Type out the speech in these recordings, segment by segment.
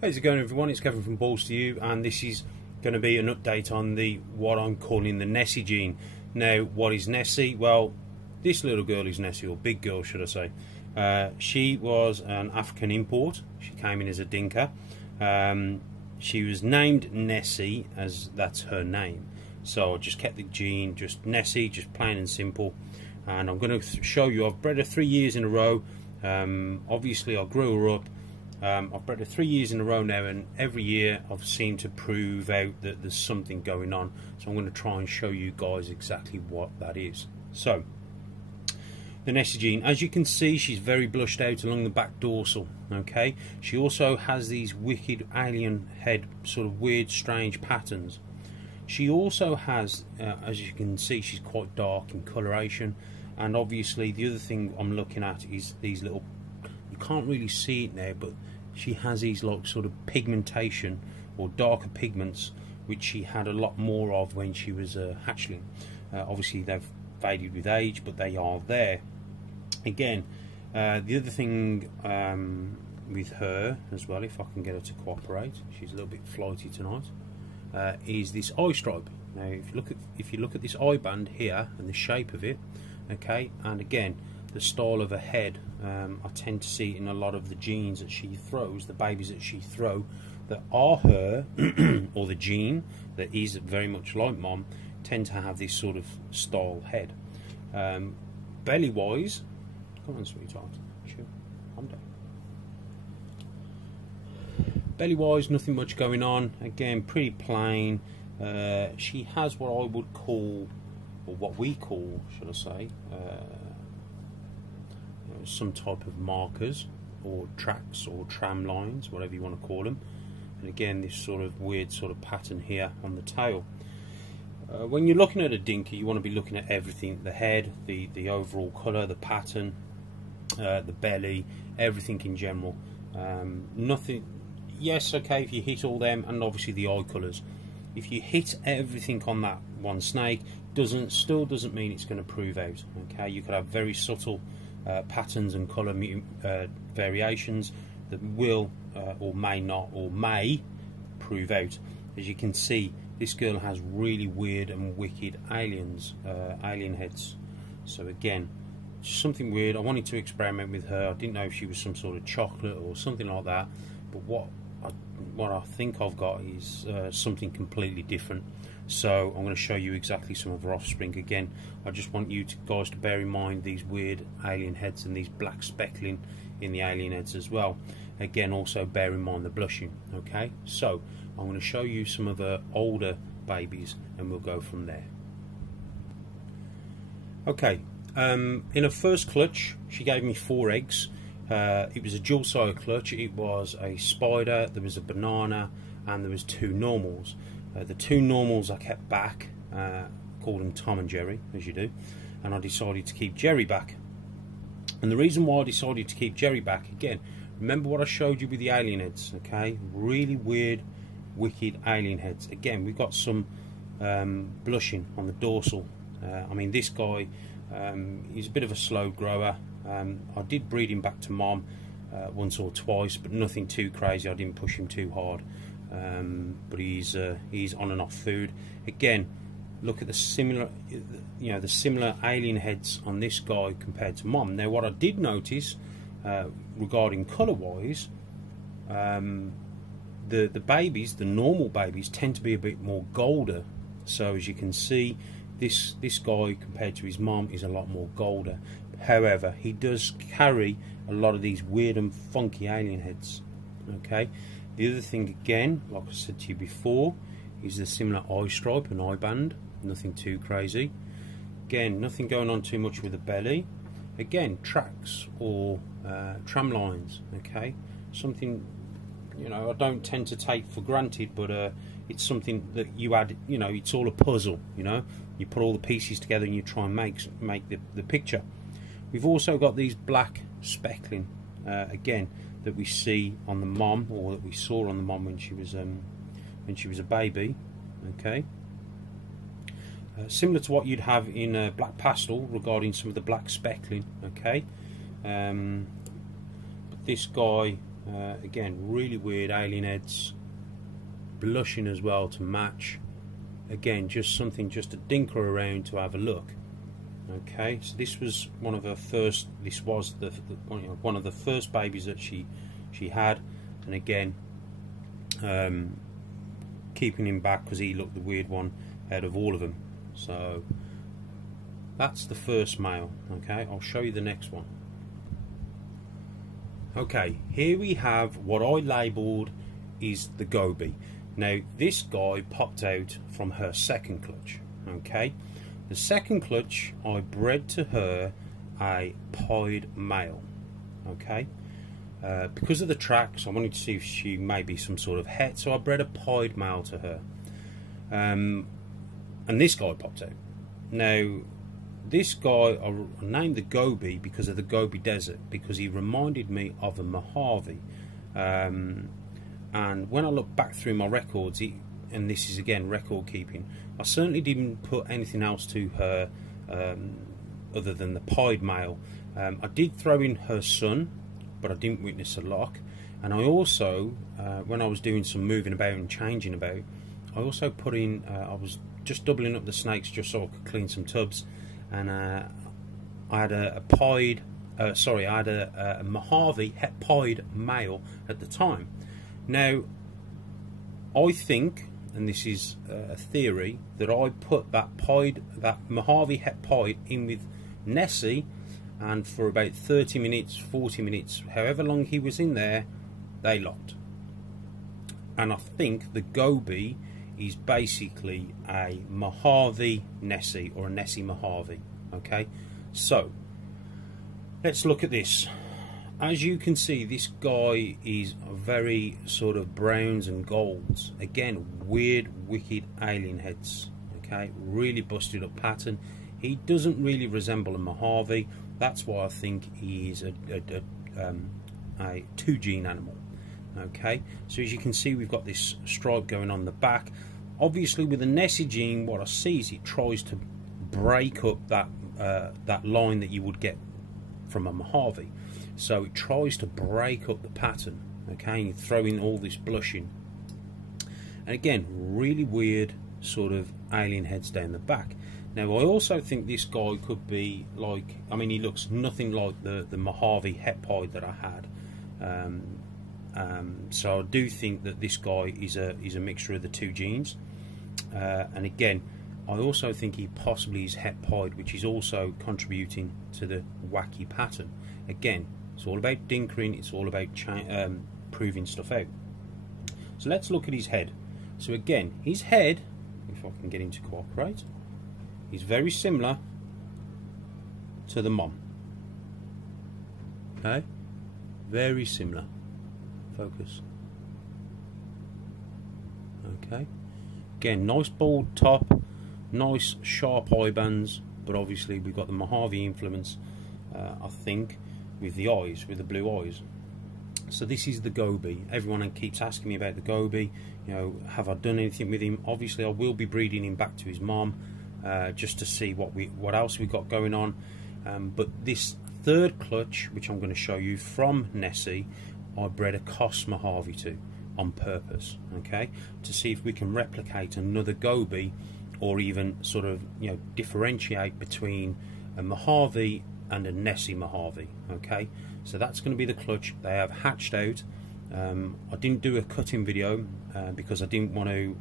How's it going, everyone? It's Kevin from Balls to You, and this is going to be an update on the what I'm calling the Nessy gene. Now, what is Nessy? Well, this little girl is Nessy, or big girl should I say. She was an African import. She came in as a dinka. She was named Nessy as that's her name. So I just kept the gene, just Nessy, just plain and simple. And I'm going to show you, I've bred her 3 years in a row. Obviously I grew her up. I've bred her 3 years in a row now, and every year I've seemed to prove out that there's something going on. So I'm going to try and show you guys exactly what that is. So, the Nessy gene, as you can see, she's very blushed out along the back dorsal. Okay, she also has these wicked alien head, sort of weird, strange patterns. She also has, as you can see, she's quite dark in coloration. And obviously, the other thing I'm looking at is these little. You can't really see it now, but she has these like sort of pigmentation or darker pigments, which she had a lot more of when she was a hatchling. Obviously they've faded with age, but they are there. Again, the other thing with her as well, if I can get her to cooperate, she's a little bit flighty tonight, is this eye stripe. Now if you look at this eye band here and the shape of it, okay, and again the style of her head, I tend to see in a lot of the genes that she throws, the babies that she throw, that are her, or the gene that is very much like mom, tend to have this sort of style head. Belly wise, come on sweetheart, sure, calm down. Belly wise, nothing much going on, again pretty plain. She has what I would call, or what we call, should I say, some type of markers or tracks or tram lines, whatever you want to call them. And again, this sort of weird sort of pattern here on the tail. When you're looking at a dinky, you want to be looking at everything: the head, the overall colour, the pattern, the belly, everything in general. Nothing. Yes, okay, if you hit all them, and obviously the eye colours. If you hit everything on that one snake, still doesn't mean it's going to prove out. Okay, you could have very subtle patterns and colour variations that will or may not, or may prove out. As you can see, this girl has really weird and wicked alien heads. So again, something weird. I wanted to experiment with her. I didn't know if she was some sort of chocolate or something like that, but what I think I've got is something completely different. So I'm going to show you exactly some of her offspring. Again, I just want you guys to bear in mind these weird alien heads and these black speckling in the alien heads as well. Again, also bear in mind the blushing. Okay, so I'm going to show you some of her older babies and we'll go from there. Okay, in her first clutch she gave me 4 eggs. It was a dual sire clutch. It was a spider, there was a banana, and there was 2 normals. The 2 normals I kept back, called them Tom and Jerry, as you do, and I decided to keep Jerry back. And the reason why I decided to keep Jerry back, again, remember what I showed you with the alien heads, okay? Really weird, wicked alien heads. Again, we've got some blushing on the dorsal. I mean, this guy, he's a bit of a slow grower. I did breed him back to mom once or twice, but nothing too crazy. I didn't push him too hard. But he's on and off food. Again, look at the similar, the similar alien heads on this guy compared to mom. Now, what I did notice regarding colour wise, the babies, the normal babies, tend to be a bit more golder. So as you can see, this guy compared to his mom is a lot more golder. However, he does carry a lot of these weird and funky alien heads. Okay. The other thing, again, like I said to you before, is the similar eye stripe and eye band. Nothing too crazy. Again, nothing going on too much with the belly. Again, tracks or tram lines. Okay, something I don't tend to take for granted, but it's something that you add. It's all a puzzle. You put all the pieces together and you try and make the picture. We've also got these black speckling. Again, that we see on the mom, or that we saw on the mom when she was a baby. Okay, similar to what you'd have in a black pastel regarding some of the black speckling. Okay, but this guy Again, really weird alien heads, blushing as well to match. Again, just something just to dink her around to have a look. Okay, so this was one of her first. This was one of the first babies that she had, and again, keeping him back because he looked the weird one out of all of them. So that's the first male. Okay, I'll show you the next one. Okay, here we have what I labelled is the Gobi. Now this guy popped out from her second clutch. Okay, the second clutch I bred to her a pied male. Okay, because of the tracks I wanted to see if she may be some sort of het, so I bred a pied male to her, and this guy popped out. Now this guy I named the Gobi because of the Gobi Desert, because he reminded me of a Mojave. And when I look back through my records, and this is again record keeping, I certainly didn't put anything else to her other than the pied male. I did throw in her son, but I didn't witness a lock. And I also, when I was doing some moving about and changing about, I also put in, I was just doubling up the snakes just so I could clean some tubs, and I had a pied, I had a Mojave het pied male at the time. Now, I think, and this is a theory, that I put that Mojave het pied in with Nessy, and for about 30 minutes, 40 minutes, however long he was in there, they locked. And I think the Gobi is basically a Mojave Nessy, or a Nessy Mojave. Okay, so let's look at this. As you can see, this guy is very sort of browns and golds. Again, weird, wicked alien heads. Okay, really busted up pattern. He doesn't really resemble a Mojave. That's why I think he is a 2-gene animal. Okay, so as you can see, we've got this stripe going on the back. Obviously, with the Nessy gene, what I see is it tries to break up that line that you would get from a Mojave. So it tries to break up the pattern. Okay, and you throw in all this blushing, and again, really weird sort of alien heads down the back. Now, I also think this guy could be like, I mean, he looks nothing like the Mojave het pied that I had. So I do think that this guy is a mixture of the 2 genes. And again, I also think he possibly is het pied, which is also contributing to the wacky pattern. Again, it's all about dinkering, it's all about proving stuff out. So let's look at his head. So again, his head, if I can get him to cooperate, is very similar to the mom. Okay, very similar. Focus. Okay, again, nice bald top, nice sharp eye bands, but obviously we've got the Mojave influence, I think, with the eyes, with the blue eyes. So this is the Gobi. Everyone keeps asking me about the Gobi. You know, have I done anything with him? Obviously, I will be breeding him back to his mom, just to see what else we've got going on. But this third clutch, which I'm going to show you from Nessy, I bred a Cos Mojave to on purpose. Okay, to see if we can replicate another Gobi, or even sort of, you know, differentiate between a Mojave and a Nessy Mojave. Okay, so that's going to be the clutch. They have hatched out. I didn't do a cutting video because I didn't want to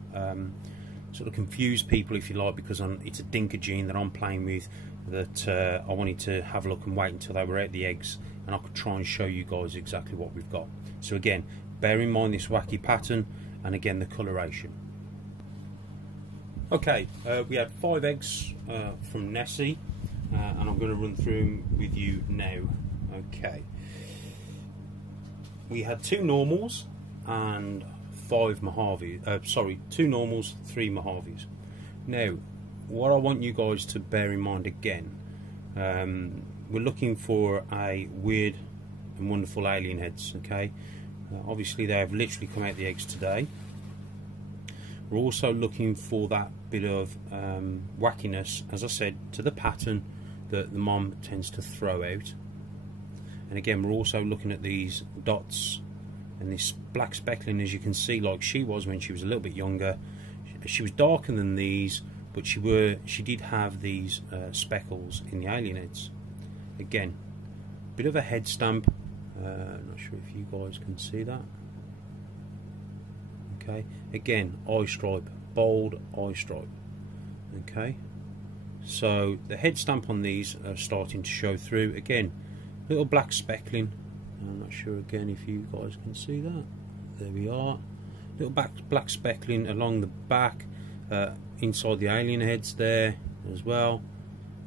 sort of confuse people, if you like, because it's a dinker gene that I'm playing with, that I wanted to have a look and wait until they were out the eggs, and I could try and show you guys exactly what we've got. So again, bear in mind this wacky pattern, and again the coloration. Okay, we had 5 eggs from Nessy, and I'm going to run through them with you now. Okay, we had 2 normals and 5 Mojave. 2 normals, 3 Mojaves. Now, what I want you guys to bear in mind again, we're looking for a weird and wonderful alien heads. Okay, obviously they have literally come out the eggs today. We're also looking for that bit of wackiness, as I said, to the pattern that the mom tends to throw out. And again, we're also looking at these dots and this black speckling, as you can see, like she was when she was a little bit younger. She was darker than these, but she did have these speckles in the alien heads. Again, bit of a head stamp. Not sure if you guys can see that. Okay, again, eye stripe, bold eye stripe. Okay, so the head stamp on these are starting to show through. Again, little black speckling. I'm not sure again if you guys can see that. There we are. Little black speckling along the back, inside the alien heads there as well.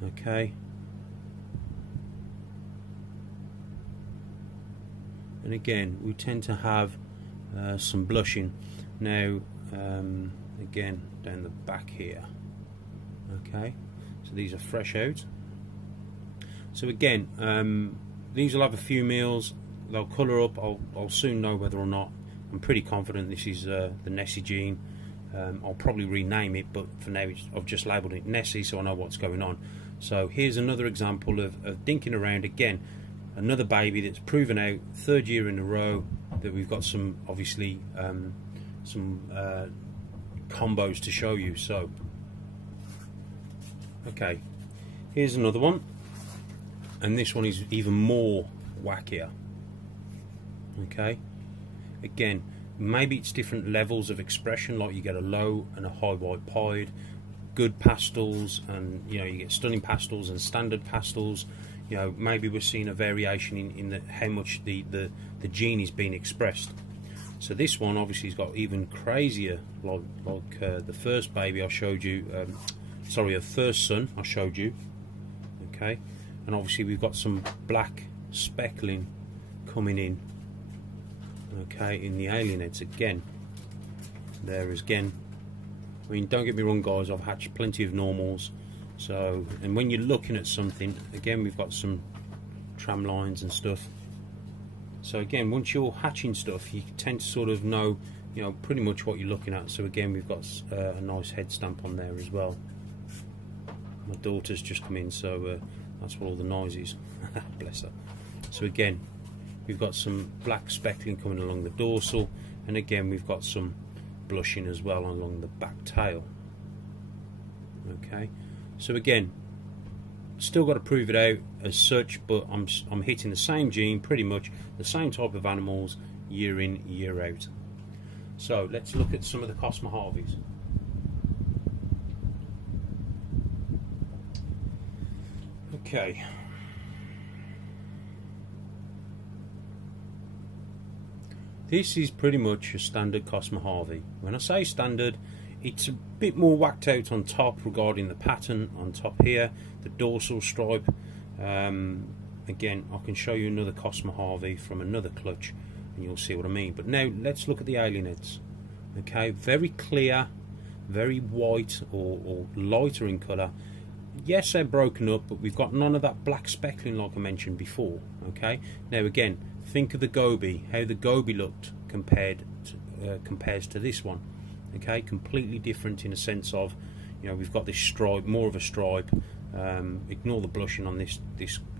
Okay. And again, we tend to have some blushing. Now, again, down the back here. Okay. So these are fresh out. So again, these will have a few meals. They'll colour up. I'll soon know whether or not. I'm pretty confident this is the Nessy gene. I'll probably rename it, but for now I've just labelled it Nessy, so I know what's going on. So here's another example of dinking around. Again, another baby that's proven out, 3rd year in a row that we've got some, obviously, some combos to show you. So, okay, here's another one, and this one is even more wackier. Okay, again, maybe it's different levels of expression, like you get a low and a high white pied, good pastels, and you know, you get stunning pastels and standard pastels. You know, maybe we're seeing a variation in how much the gene is being expressed. So this one obviously has got even crazier, like the first baby I showed you, sorry, a first son I showed you. Okay, and obviously we've got some black speckling coming in. Okay, in the alien heads again. There is again. I mean, don't get me wrong, guys. I've hatched plenty of normals. So, and when you're looking at something, again, we've got some tram lines and stuff. So again, once you're hatching stuff, you tend to sort of know, you know, pretty much what you're looking at. So again, we've got a nice head stamp on there as well. My daughter's just come in, so that's what all the noise is. Bless her. So again, we've got some black speckling coming along the dorsal, and again we've got some blushing as well along the back tail. Okay, so again, still got to prove it out as such, but I'm hitting the same gene, pretty much the same type of animals, year in, year out. So let's look at some of the Cosmo Harveys. Okay. This is pretty much a standard Cosmo Harvey. When I say standard, it's a bit more whacked out on top regarding the pattern on top here, the dorsal stripe. Again, I can show you another Cosmo Harvey from another clutch and you'll see what I mean. But now let's look at the alien heads. Okay, very clear, very white or lighter in colour. Yes, they're broken up, but we've got none of that black speckling like I mentioned before. Okay, now again, think of the Gobi, how the Gobi looked compares to this one. Okay, completely different in a sense of, you know, we've got this stripe, more of a stripe. Ignore the blushing on this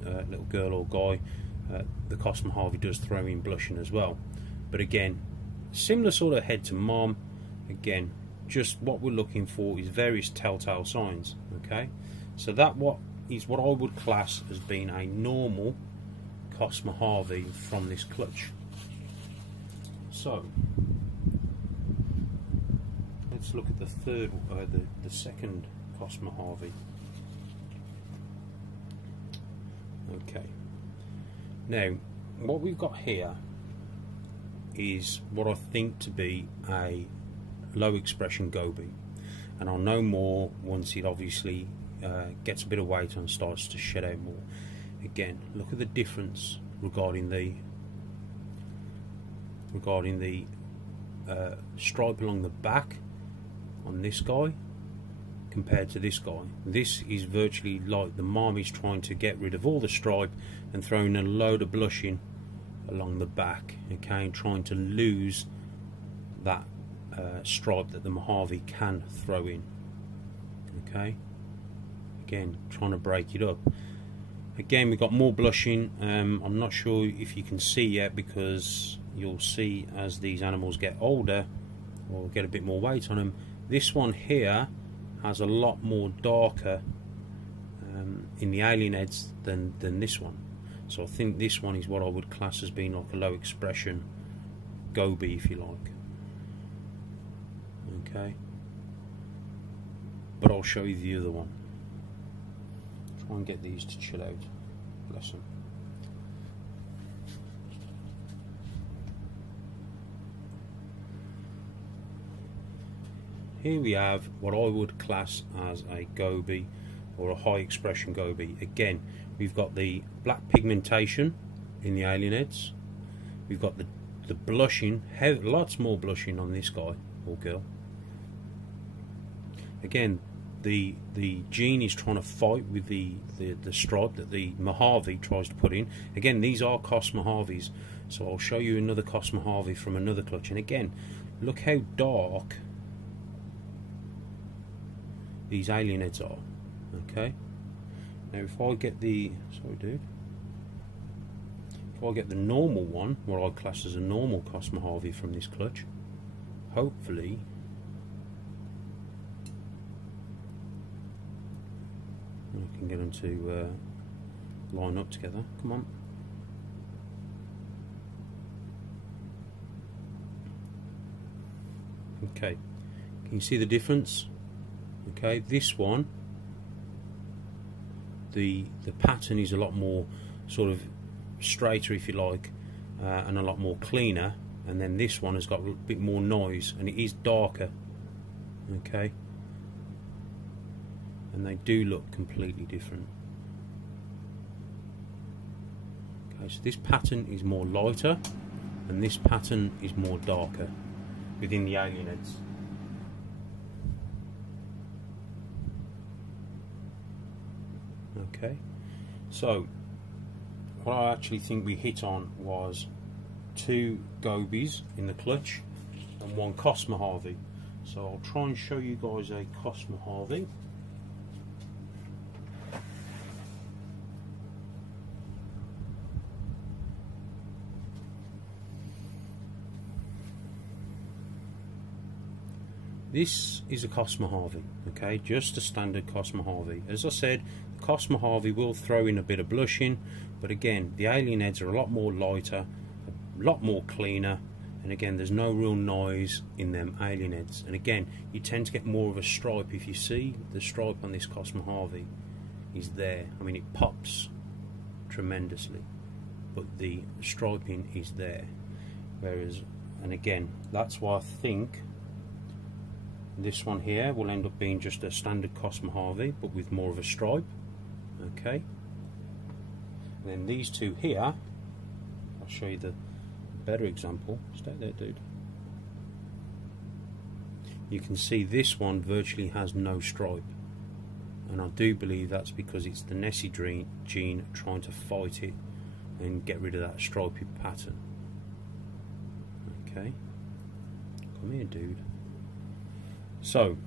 little girl or guy. The Cosmo Harvey does throw in blushing as well, but again, similar sort of head to mom. Again, just what we're looking for is various telltale signs. Okay, so that is what I would class as being a normal Cosmo Harvey from this clutch. So let's look at the second Cosmo Harvey. Okay, now what we've got here is what I think to be a low expression Gobi, and I'll know more once it obviously gets a bit of weight and starts to shed out more. Again, look at the difference regarding the stripe along the back on this guy compared to this guy. This is virtually like the mom is trying to get rid of all the stripe and throwing a load of blushing along the back, okay, and trying to lose that stripe that the Mojave can throw in. Okay, again, trying to break it up. Again, we've got more blushing. I'm not sure if you can see yet because you'll see as these animals get older or get a bit more weight on them, this one here has a lot more darker in the alien heads than this one. So I think this one is what I would class as being like a low expression Gobi, if you like. Okay, but I'll show you the other one. Try and get these to chill out. Bless them. Here we have what I would class as a Gobi, or a high expression Gobi. Again, we've got the black pigmentation in the alien heads. We've got the blushing, lots more blushing on this guy or girl. Again, the gene is trying to fight with the stripe that the Mojave tries to put in. Again, these are Cos Mojaves, so I'll show you another Cos Mojave from another clutch. And again, look how dark these alien heads are. Okay, now if I get the if I get the normal one, what I class as a normal Cos Mojave from this clutch, hopefully I can get them to line up together. Come on. Okay, can you see the difference? Okay, this one, the pattern is a lot more sort of straighter, if you like, and a lot more cleaner, and then this one has got a bit more noise and it is darker. Okay, and they do look completely different. Okay, so this pattern is more lighter and this pattern is more darker within the alien heads. Okay, so what I actually think we hit on was 2 Gobis in the clutch and 1 Cos Mojave. So I'll try and show you guys a Cos Mojave. This is a Cos Mojave, okay, just a standard Cos Mojave. As I said, the Cos Mojave will throw in a bit of blushing, but again, the alien heads are a lot more lighter, a lot more cleaner, and again, there's no real noise in them alien heads. And again, you tend to get more of a stripe. If you see the stripe on this Cos Mojave is there, I mean, it pops tremendously, but the striping is there. Whereas, and again, that's why I think this one here will end up being just a standard Cos Mojave, but with more of a stripe. Okay. And then these 2 here, I'll show you the better example. Stay there, dude. You can see this one virtually has no stripe, and I do believe that's because it's the Nessy gene trying to fight it and get rid of that stripy pattern. Okay. Come here, dude. So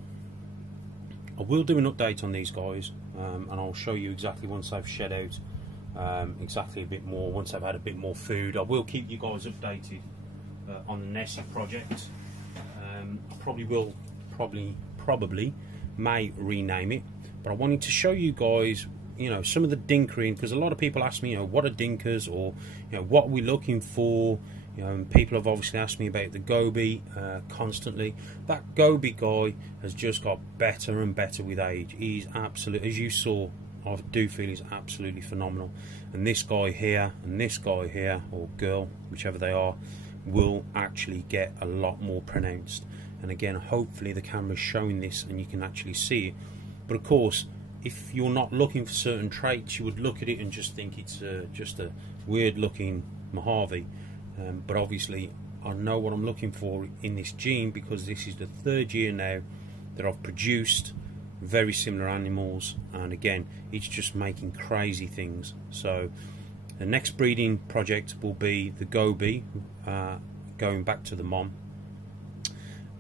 I will do an update on these guys, and I'll show you exactly once I've shed out exactly a bit more, once I've had a bit more food. I will keep you guys updated on the Nessy project. I probably may rename it, but I wanted to show you guys, you know, some of the dinkering, because a lot of people ask me, you know, what are dinkers, or you know, what are we looking for. You know, and people have obviously asked me about the Gobi constantly. That Gobi guy has just got better and better with age. He's absolutely, as you saw, I do feel he's absolutely phenomenal. And this guy here and this guy here, or girl, whichever they are, will actually get a lot more pronounced. And again, hopefully the camera's showing this and you can actually see it. But of course, if you're not looking for certain traits, you would look at it and just think it's just a weird looking Mojave. But obviously I know what I'm looking for in this gene, because this is the 3rd year now that I've produced very similar animals, and again, it's just making crazy things. So the next breeding project will be the Gobi, going back to the mom,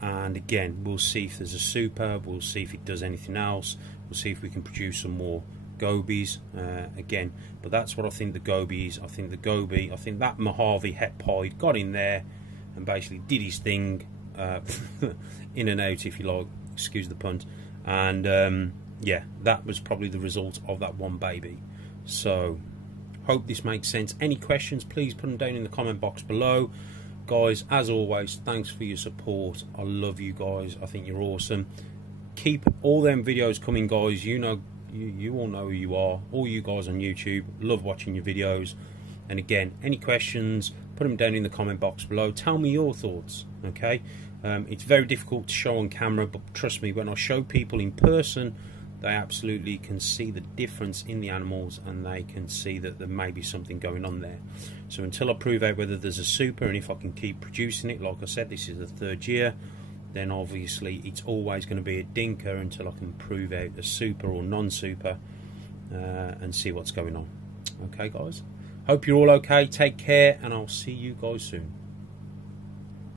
and again, we'll see if there's a super, we'll see if it does anything else, we'll see if we can produce some more Gobis again, but that's what I think the Gobi is. I think that Mojave het pied got in there and basically did his thing, in and out, if you like, excuse the pun, and yeah, that was probably the result of that one baby. So hope this makes sense. Any questions, please put them down in the comment box below. Guys, as always, thanks for your support. I love you guys. I think you're awesome. Keep all them videos coming, guys. You know, you all know who you are. All you guys on YouTube, love watching your videos. And again, any questions, put them down in the comment box below. Tell me your thoughts, okay? It's very difficult to show on camera, but trust me, when I show people in person, they absolutely can see the difference in the animals, and they can see that there may be something going on there. So until I prove out whether there's a super, and if I can keep producing it, like I said, this is the 3rd year, then obviously it's always going to be a dinker until I can prove out a super or non-super, and see what's going on. Okay, guys? Hope you're all okay. Take care, and I'll see you guys soon.